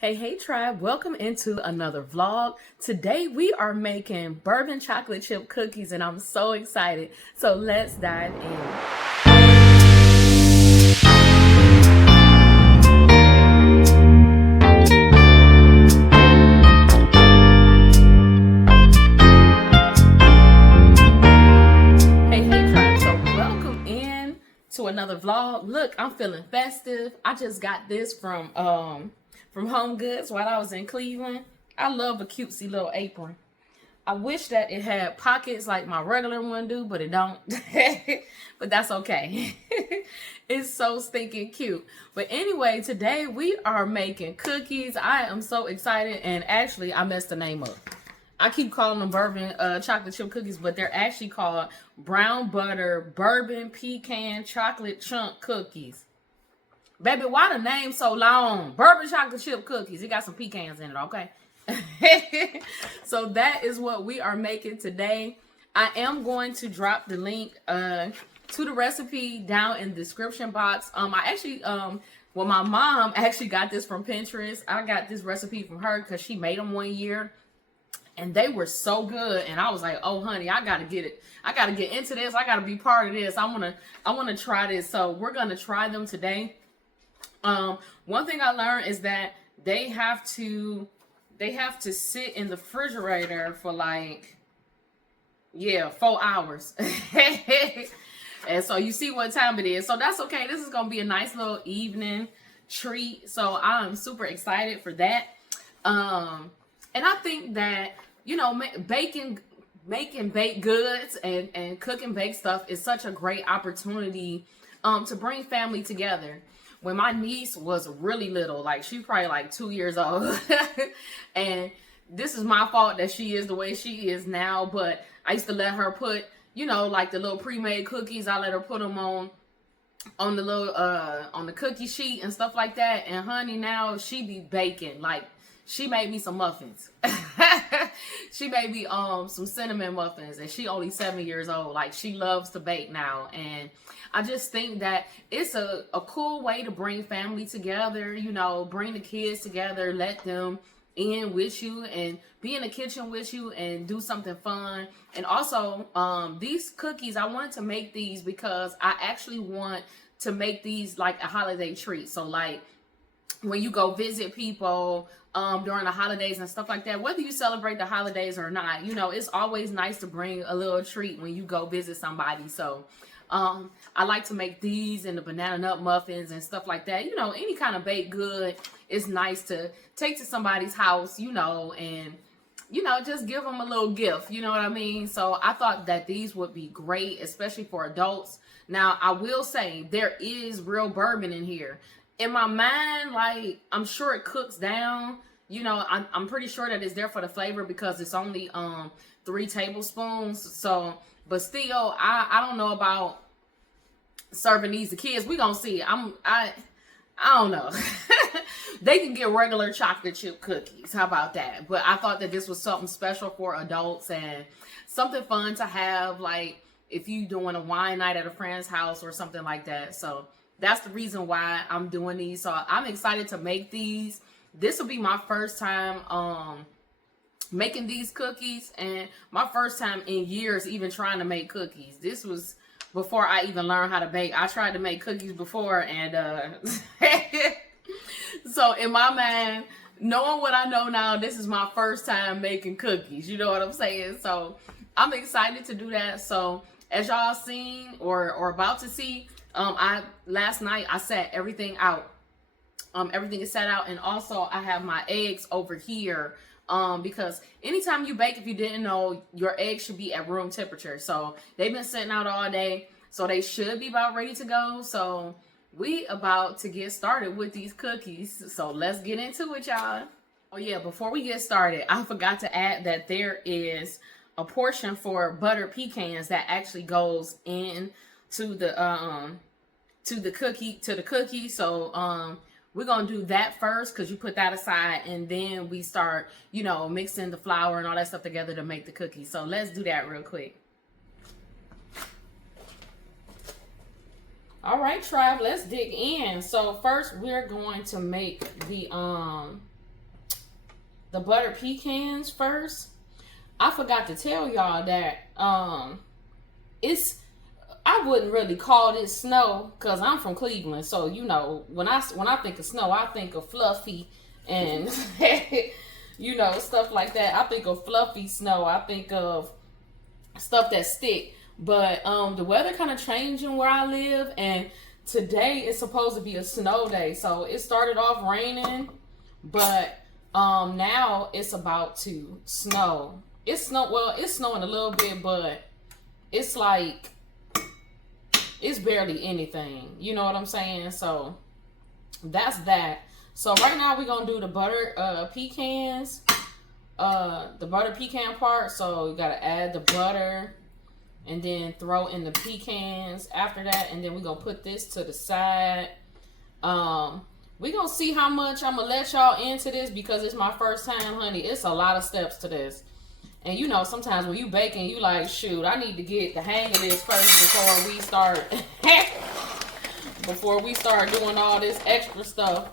Hey tribe, welcome into another vlog. Today we are making bourbon chocolate chip cookies and I'm so excited. So let's dive in. Hey tribe, so welcome in to another vlog. Look, I'm feeling festive. I just got this from Home Goods while I was in Cleveland. I love a cutesy little apron. I wish that it had pockets like my regular one do, but it don't. But that's okay. It's so stinking cute. But anyway, today we are making cookies. I am so excited, and actually I messed the name up. I keep calling them bourbon chocolate chip cookies, but they're actually called brown butter bourbon pecan chocolate chunk cookies. Baby, why the name so long? Bourbon chocolate chip cookies. It got some pecans in it, okay? So that is what we are making today. I am going to drop the link to the recipe down in the description box. Well, my mom actually got this from Pinterest. I got this recipe from her because she made them one year. And they were so good. And I was like, oh, honey, I got to get it. I got to get into this. I got to be part of this. I want to try this. So we're going to try them today. One thing I learned is that they have to sit in the refrigerator for like, 4 hours. And so you see what time it is. So that's okay. This is going to be a nice little evening treat. So I'm super excited for that. And I think that, making baked goods and cooking baked stuff is such a great opportunity to bring family together. When my niece was really little, like she's probably like 2 years old, and this is my fault that she is the way she is now, but I used to let her put, like the little pre-made cookies, I let her put them on the little, on the cookie sheet and stuff like that, and honey, now she be baking, like, she made me some muffins. She made me some cinnamon muffins, and she only 7 years old. Like, she loves to bake now, and I just think that it's a cool way to bring family together, bring the kids together, let them in with you and be in the kitchen with you and do something fun. And also, these cookies, I wanted to make these because I actually want to make these like a holiday treat. So like when you go visit people during the holidays and stuff like that, whether you celebrate the holidays or not, it's always nice to bring a little treat when you go visit somebody. So I like to make these and the banana nut muffins and stuff like that. Any kind of baked good is nice to take to somebody's house, and just give them a little gift, you know what I mean? So I thought that these would be great, especially for adults. Now, I will say there is real bourbon in here. In my mind, like, I'm sure it cooks down. I'm pretty sure that it's there for the flavor because it's only 3 tablespoons. So, but still, I don't know about serving these to kids. We gonna see. I don't know. They can get regular chocolate chip cookies. How about that? But I thought that this was something special for adults and something fun to have, like if you doing a wine night at a friend's house or something like that. So that's the reason why I'm doing these. So I'm excited to make these. This will be my first time making these cookies, and my first time in years even trying to make cookies. This was before I even learned how to bake. I tried to make cookies before, and so in my mind, knowing what I know now, this is my first time making cookies. You know what I'm saying? So I'm excited to do that. So as y'all seen or about to see, last night I set everything out. Everything is set out, and also I have my eggs over here. Because anytime you bake, if you didn't know, your eggs should be at room temperature. So they've been sitting out all day, so they should be about ready to go. So we about to get started with these cookies. So let's get into it, y'all. Oh yeah, before we get started, I forgot to add that there is a portion for buttered pecans that actually goes in to the cookie. So we're going to do that first because you put that aside, and then we start, mixing the flour and all that stuff together to make the cookies. So let's do that real quick. All right, tribe, let's dig in. So first we're going to make the the butter pecans first. I forgot to tell y'all that it's I wouldn't really call this snow because I'm from Cleveland. So you know, when I think of snow, I think of fluffy and you know, stuff like that. I think of fluffy snow. I think of stuff that stick. But the weather kind of changing where I live, and today is supposed to be a snow day. So it started off raining, but now it's about to snow. It's snowing a little bit, but it's like it's barely anything. You know what I'm saying? So that's that. So right now we're gonna do the butter pecans, the butter pecan part. So you gotta add the butter and then throw in the pecans after that, and then we're gonna put this to the side. We're gonna see how much I'm gonna let y'all into this because it's my first time, honey. It's a lot of steps to this. And you know, sometimes when you baking, you like, shoot, I need to get the hang of this first before we start doing all this extra stuff.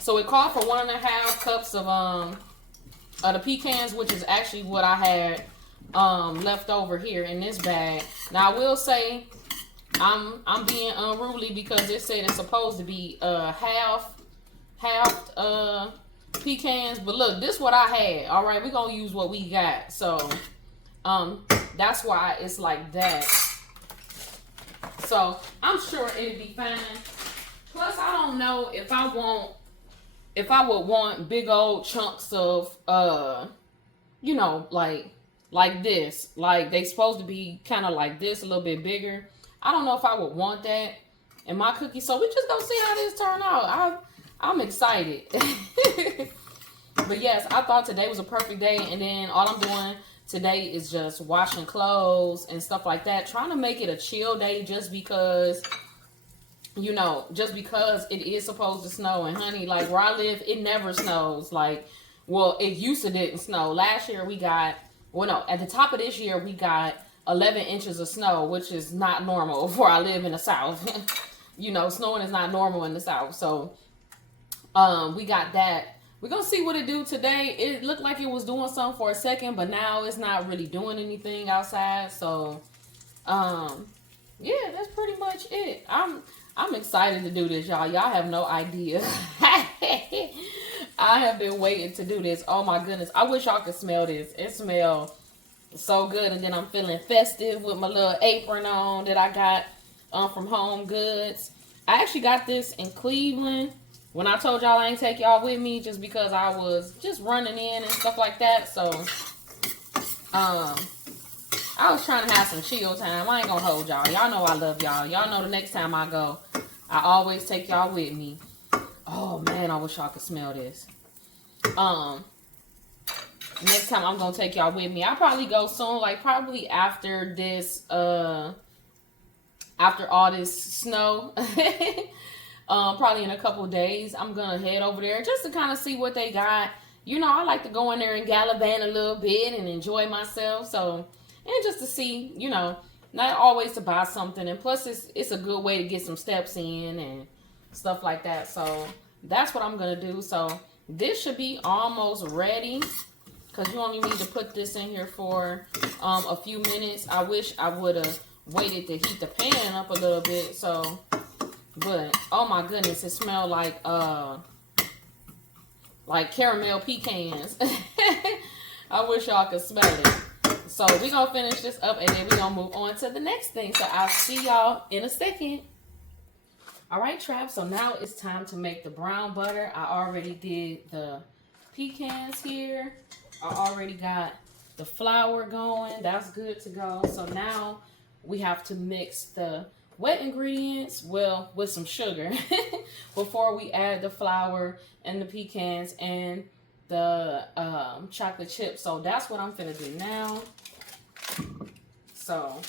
So it called for 1.5 cups of the pecans, which is actually what I had left over here in this bag. Now I will say I'm being unruly because it said it's supposed to be half pecans, but look, this is what I had. All right, we're gonna use what we got. So that's why it's like that. So I'm sure it'll be fine. Plus, I don't know if I would want big old chunks of you know, like this. Like they supposed to be kind of like this, a little bit bigger. I don't know if I would want that in my cookie. So we just gonna see how this turn out. I'm excited. But yes, I thought today was a perfect day, and then all I'm doing today is just washing clothes and stuff like that. Trying to make it a chill day just because, you know, just because it is supposed to snow. And honey, like where I live, it never snows. Like, well, it used to didn't snow. Last year we got, well no, at the top of this year we got 11 inches of snow, which is not normal where I live in the South. You know, snowing is not normal in the South. So we got that. We're gonna see what it do today. It looked like it was doing something for a second, but now it's not really doing anything outside. So yeah, that's pretty much it. I'm excited to do this, y'all. Y'all have no idea. I have been waiting to do this. Oh my goodness. I wish y'all could smell this. It smells so good. And then I'm feeling festive with my little apron on that I got from Home Goods. I actually got this in Cleveland. When I told y'all I ain't take y'all with me just because I was just running in and stuff like that. So, I was trying to have some chill time. I ain't gonna hold y'all. Y'all know I love y'all. Y'all know the next time I go, I always take y'all with me. Oh man, I wish y'all could smell this. Next time I'm gonna take y'all with me. I'll probably go soon, like probably after this, after all this snow. Probably in a couple days, I'm gonna head over there just to kind of see what they got. You know, I like to go in there and gallivant a little bit and enjoy myself. So, and just to see, you know, not always to buy something. And plus, it's a good way to get some steps in and stuff like that. So that's what I'm gonna do. So this should be almost ready because you only need to put this in here for a few minutes. I wish I would have waited to heat the pan up a little bit. So. But oh my goodness, it smelled like caramel pecans. I wish y'all could smell it. So we're gonna finish this up and then we're gonna move on to the next thing. So I'll see y'all in a second. All right, Trav. So now it's time to make the brown butter. I already did the pecans here. I already got the flour going. That's good to go. So now we have to mix the wet ingredients, well, with some sugar before we add the flour and the pecans and the chocolate chips. So that's what I'm gonna do now. So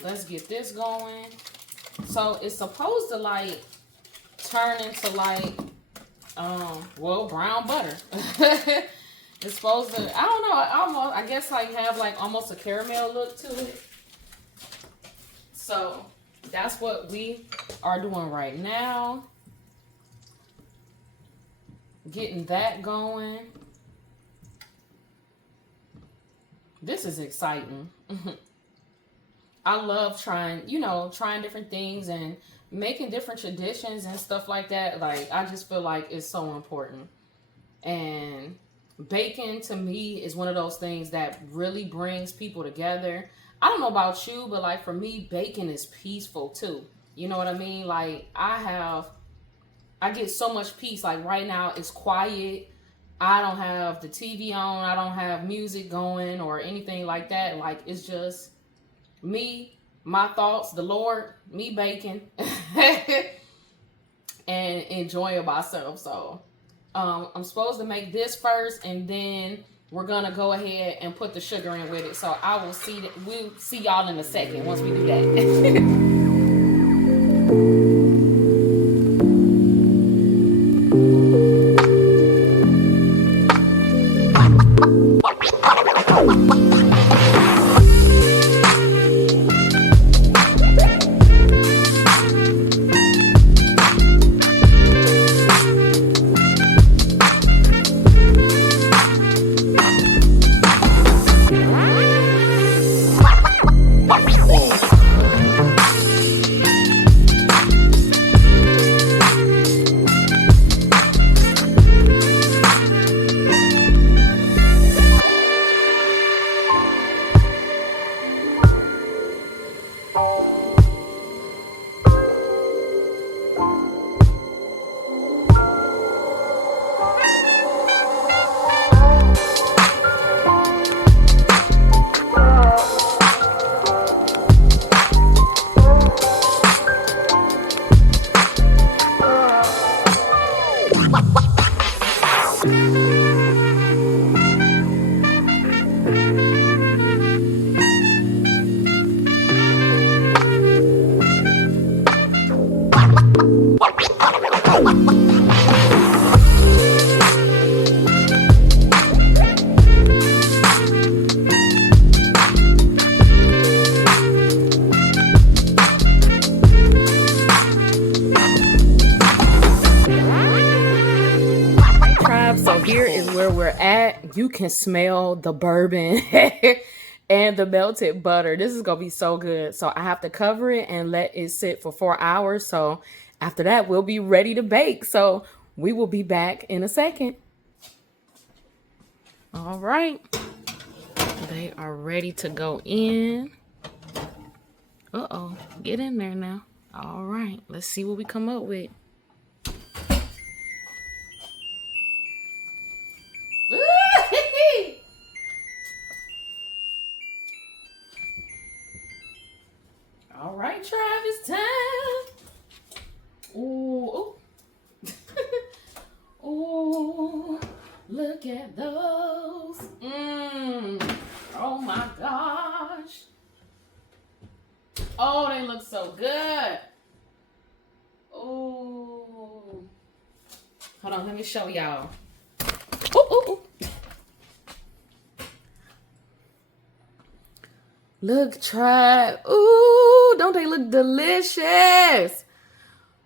let's get this going. So it's supposed to like turn into like well, brown butter. It's supposed to, I don't know, I guess like have like almost a caramel look to it. So that's what we are doing right now. Getting that going. This is exciting. I love trying, trying different things and making different traditions and stuff like that. Like, I just feel like it's so important. And baking to me is one of those things that really brings people together. I don't know about you, but like for me, baking is peaceful too. You know what I mean? Like I get so much peace. Like right now it's quiet. I don't have the TV on. I don't have music going or anything like that. Like it's just me, my thoughts, the Lord, me baking and enjoying myself. So I'm supposed to make this first, and then we're gonna go ahead and put the sugar in with it. So I will see that. We'll see y'all in a second once we do that. So here is where we're at. You can smell the bourbon and the melted butter. This is going to be so good. So I have to cover it and let it sit for 4 hours. So after that, we'll be ready to bake. So we will be back in a second. All right. They are ready to go in. Uh-oh. Get in there now. All right. Let's see what we come up with. All right, Travis, time. Ooh. Ooh, look at those. Oh my gosh. Oh, they look so good. Ooh. Hold on, let me show y'all. Ooh. Look, try. Ooh, don't they look delicious?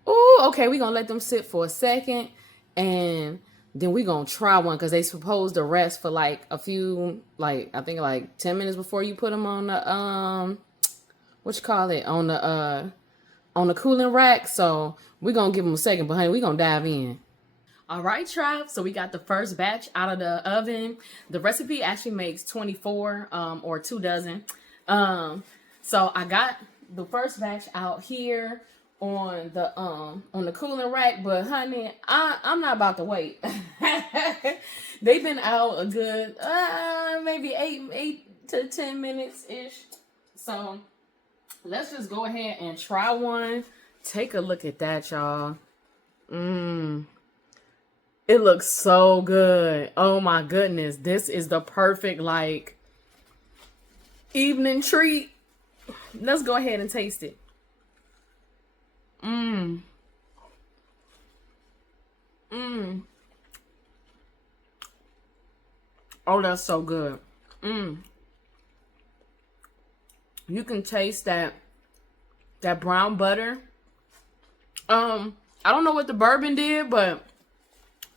Ooh, okay, we're going to let them sit for a second, and then we're going to try one because they supposed to rest for like a few, like, I think like 10 minutes before you put them on the, what you call it, on the cooling rack. So we're going to give them a second, but honey, we're going to dive in. All right, tribe. So we got the first batch out of the oven. The recipe actually makes 24 or 2 dozen. So I got the first batch out here on the cooling rack, but honey, I'm not about to wait. They've been out a good maybe 8 to 10 minutes ish. So let's just go ahead and try one. Take a look at that, y'all. It looks so good. Oh my goodness. This is the perfect like evening treat. Let's go ahead and taste it. Oh, that's so good. You can taste that brown butter. I don't know what the bourbon did, but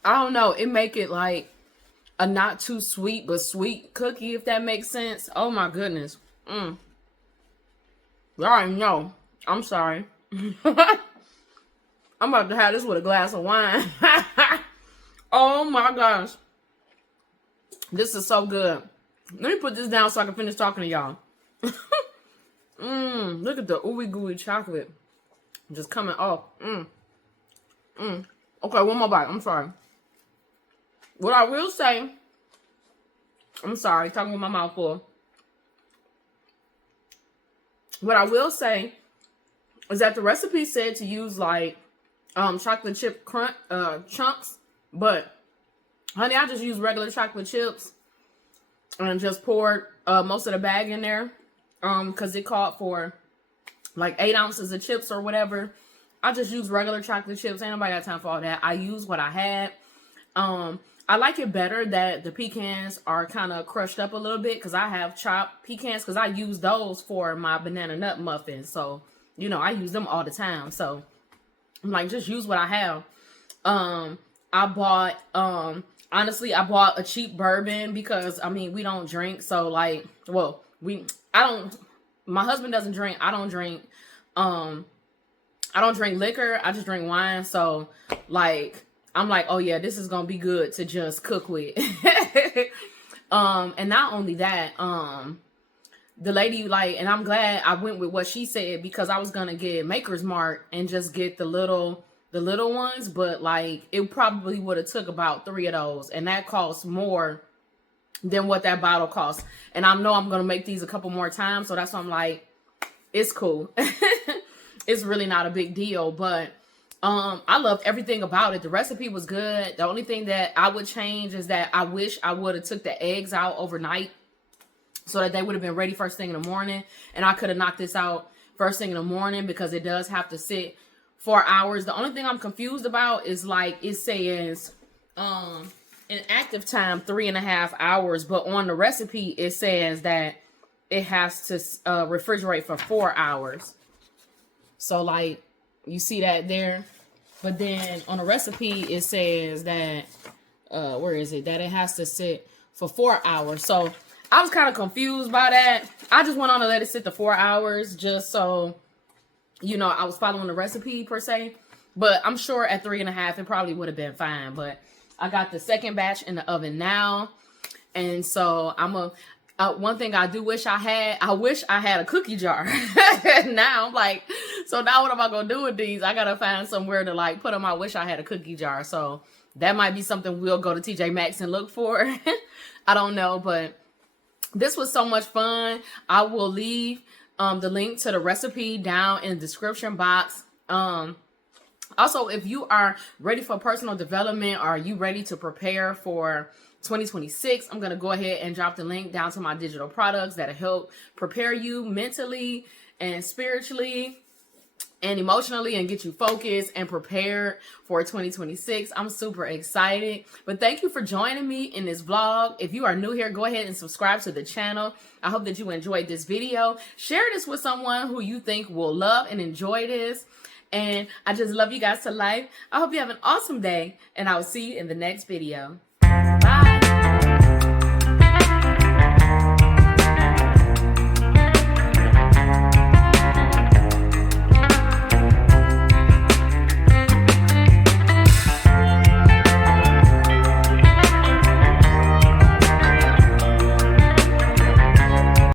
I don't know. It make it like a not too sweet but sweet cookie, if that makes sense. Oh my goodness. Y'all already know. I'm sorry. I'm about to have this with a glass of wine. Oh my gosh. This is so good. Let me put this down so I can finish talking to y'all. Look at the ooey gooey chocolate just coming off. Okay, one more bite. I'm sorry. What I will say, I'm sorry, talking with my mouth full. What I will say is that the recipe said to use like chocolate chip chunks, but honey, I just use regular chocolate chips and just poured most of the bag in there because it called for like 8 ounces of chips or whatever. I just use regular chocolate chips. Ain't nobody got time for all that. I use what I had. I like it better that the pecans are kind of crushed up a little bit because I have chopped pecans because I use those for my banana nut muffins. So, you know, I use them all the time. So, I'm like, just use what I have. I bought, honestly, I bought a cheap bourbon because, I mean, we don't drink. So, like, well, my husband doesn't drink. I don't drink liquor. I just drink wine. So, like, I'm like, oh yeah, this is gonna be good to just cook with. And not only that, the lady, like, and I'm glad I went with what she said because I was gonna get Maker's Mark and just get the little ones, but like it probably would have took about 3 of those, and that costs more than what that bottle costs. And I know I'm gonna make these a couple more times, so that's why I'm like, it's cool. It's really not a big deal, but I loved everything about it. The recipe was good. The only thing that I would change is that I wish I would have took the eggs out overnight so that they would have been ready first thing in the morning. And I could have knocked this out first thing in the morning because it does have to sit 4 hours. The only thing I'm confused about is like it says in active time 3.5 hours, but on the recipe it says that it has to refrigerate for 4 hours. So like you see that there, but then on the recipe it says that where is it, that it has to sit for 4 hours. So I was kind of confused by that. I just went on to let it sit to 4 hours just so, you know, I was following the recipe per se. But I'm sure at 3.5 it probably would have been fine. But I got the second batch in the oven now, and so one thing I do wish I had, a cookie jar. Now I'm like, so now what am I gonna do with these? I gotta find somewhere to like put them. I wish I had a cookie jar. So that might be something we'll go to TJ Maxx and look for. I don't know, but this was so much fun. I will leave the link to the recipe down in the description box. Also, if you are ready for personal development, or are you ready to prepare for 2026, I'm going to go ahead and drop the link down to my digital products that'll help prepare you mentally and spiritually and emotionally and get you focused and prepared for 2026. I'm super excited. But thank you for joining me in this vlog. If you are new here, go ahead and subscribe to the channel. I hope that you enjoyed this video. Share this with someone who you think will love and enjoy this. And I just love you guys to life. I hope you have an awesome day, and I will see you in the next video. Bye.